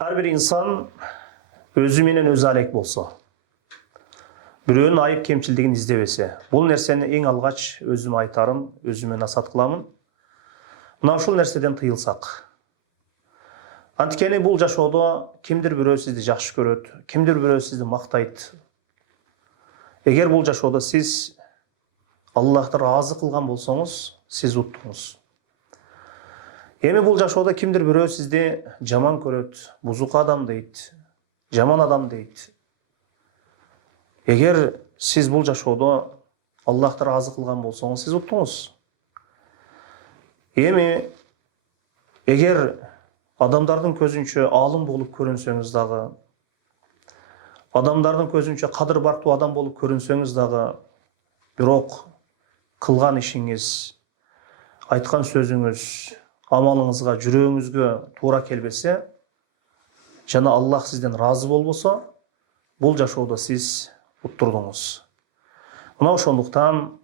Her bir insan özü менен өзү алек болсо, бирөөнүн айып кемчилдигин издебесе, бул нерсени эң алгач өзүм айтарым, өзүмө насаат кыламын. Мына ушул нерседен тыйылсак. Анткени бул жашоодо кимдир бирөө сизди жакшы көрөт, кимдир бирөө сизди мактайт. Эгер бул жашоодо сиз Аллахты разы кылган болсоңуз, сиз уттуңуз. Эми бул жашоодо кимдир бирөө сизди жаман көрөт, бузук адам дейт, жаман адам дейт. Эгер сиз бул жашоодо Аллахты разы кылган болсоңуз, сиз уттуңуз. Эми эгер адамдардын көзүнчө аалым болуп көрүнсөңүз дагы, адамдардын көзүнчө кадыр бартуу адам болуп көрүнсөңүз дагы, бирок кылган ишиңиз, айткан сөзүңүз, амалыңызга, жүрөгүңүзгө туура келбесе, жана Аллах сизден разы болбосо, бул жашоодо сиз уттурдуңуз. Мына ошондуктан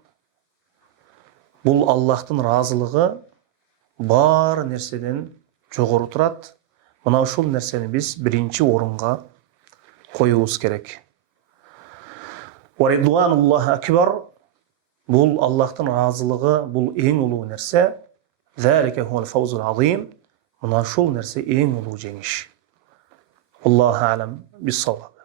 бул Аллахтын разылыгы бар нерседен жогору турат. Мына ушул нерсени биз биринчи орунга коюубуз керек. Ва ридвануллахи акбар. Бул Аллахтын разылыгы, бул эң улуу нерсе. Залика хуал фаузул азим. Мына ушул нерсе эң улуу жеңиш. Аллаху алам бис-саваб.